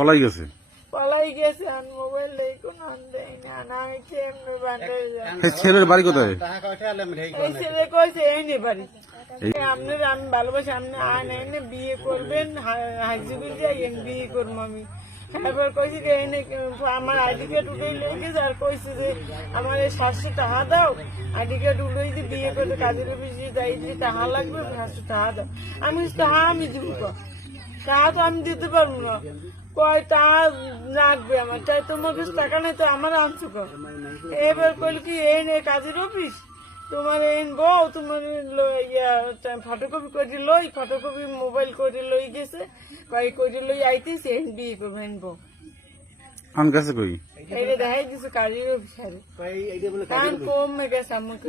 পলাই গেছে? পলাই গেছে আর মোবাইল নেই কোনো আন না না আমি কেমনে বান্ডারে যাই এই ছেলের বাড়ি কোথায়? এই ছেলে কইছে এই নে বাড়ি। আপনার আমি ভালোবাসি আপনি আন এনে বিয়ে করবেন হাজিবিল যাই বিয়ে করব আমি। এবার কইছি যে এনে আমার আইডি কার্ড উঠেই লই গেছে আর কইছে যে আমার এই সাতশো টাকা দাও। আইডি কার্ড উঠেই যে বিয়ে করতে কাজের অফিসে যাই যে টাকা লাগবে সাতশো টাকা দাও। আমি টাকা আমি দিব টাকা তো আমি দিতে পারব না। কয়, তা লাগবে আমার। তাই তোমার কাছে টাকা নেই তো আমার আনছো এবার কইল কি, এই নে কাজের অফিস তোমার এই বউ, তোমার ইয়া ফটোকপি করে লই ফটোকপি মোবাইল করে লই গেছে। কই করে লই আইতেছে বিয়ে করবেন বউ। আন গেছে কই? এইটা দেখাই দিছে কাজের অফিসারে। কারণ কমে গেছে আমাকে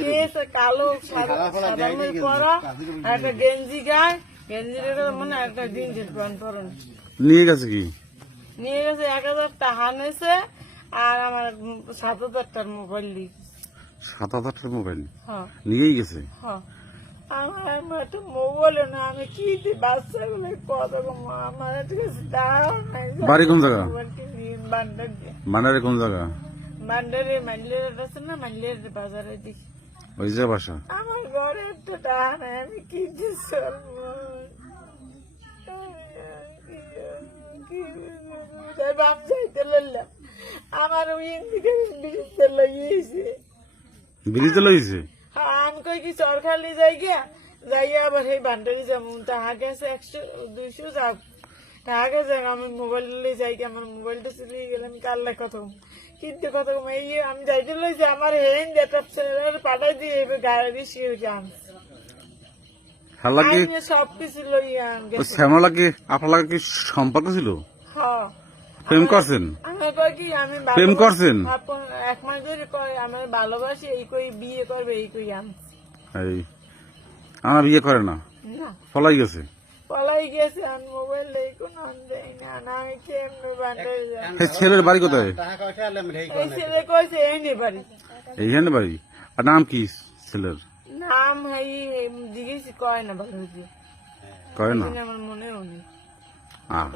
কেসে কালো সাদা সাদা মেয়ে পরা একটা গেঞ্জি গায়ে। গেঞ্জির মানে একটা পরন নিয়ে গেছে কি? নিয়ে গেছে এক হাজার টাকা নিয়েছে আর আমার সাত হাজার টাকার মোবাইল হাজার টাকার মোবাইল? হ্যাঁ। নিয়েই গেছে? হ্যাঁ। আমার একটা মোবাইল না আমি কি দিই বাচ্চাগুলো কত আমার ঠিক আছে দাও নাই বাড়ি কোন জায়গা? বানারে কোন জায়গা? বান্ডারে মাইলের আছে না মাইলের বাজারে দিই ওই যে বাসা। আমার ঘরে একটা নাই আমি কি দিয়ে চলবো? লইলাম। আমার ওই দিকে বিড়িতে লাগিয়েছে। বিড়িতে লইছে কই কি চরখালি যাই গিয়া? যাইয়া আবার সেই বান্ডারি যাব তাহা গেছে একশো দুইশো যাও তাহা গেছে আমি মোবাইল লই যাই গিয়া আমার মোবাইলটা চলে গেলে আমি কাল্লা কত কিন্তু কত কম এই আমি যাইতে লইছি আমার হেন যেটা পাঠাই দিয়ে এবার গাড়ি শিয়ে যান হাল্লা কি আমি সব কিছু লইয়া ওই গেছে। শ্যামলা কি আপনার কি সম্পর্ক ছিল হ্যাঁ প্রেম করছেন কয় কি প্রেম করছেন? এক মাস ধরে কয় আমার ভালোবাসি এই কই বিয়ে করবে এই কই আম। এই আমার বিয়ে করে না? পলাই গেছে? পলাই গেছে আর মোবাইল নেই কোনো আন দেয় না না আমি কেমনে এই ছেলের বাড়ি কোথায়? এই ছেলে কইছে এই নে বাড়ি। এইখানে বাড়ি? আর নাম কি ছেলের? নাম হাই জিজ্ঞেস কয় না ভালো কয় না? আমার মনে নেই। আহ।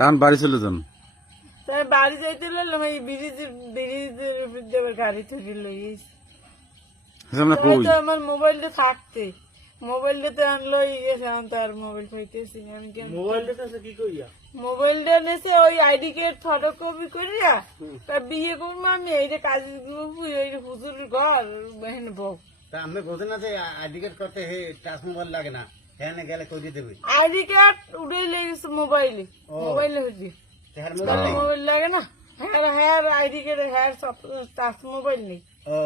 তার বাড়ি চলে যান। তাই বাড়ি যাইতে লইলাম এই ব্রিজের ব্রিজের উপর গাড়ি থেকে আমরা কই? হয়তো আমার মোবাইলটা থাকতে। মোবাইলটাতে আনলো গেছে আমি তো আর মোবাইল পাইতেছি আমি কেন মোবাইলটা নেছে ওই আইডি কার্ড ফটোকপি করিয়া তা বিয়ে করব আমি এইটা কাজ করব হুজুর ঘর বহেন বউ। আমি বোঝে না যে আইডি কার্ড করতে হে টাচ মোবাইল লাগে না হ্যাঁ গেলে কই দেবে আইডি কার্ড উঠে লেগেছে মোবাইলে মোবাইলে হচ্ছে মোবাইল লাগে না হ্যাঁ হ্যাঁ আইডি কার্ড হ্যাঁ সব টাচ মোবাইল নেই। ও।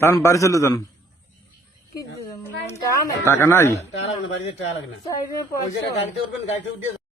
তার বাড়ি চলে যান? টাকা নাই। না বাড়িতে টাকা লাগে না। গাড়িতে উঠবেন গাড়িতে উঠে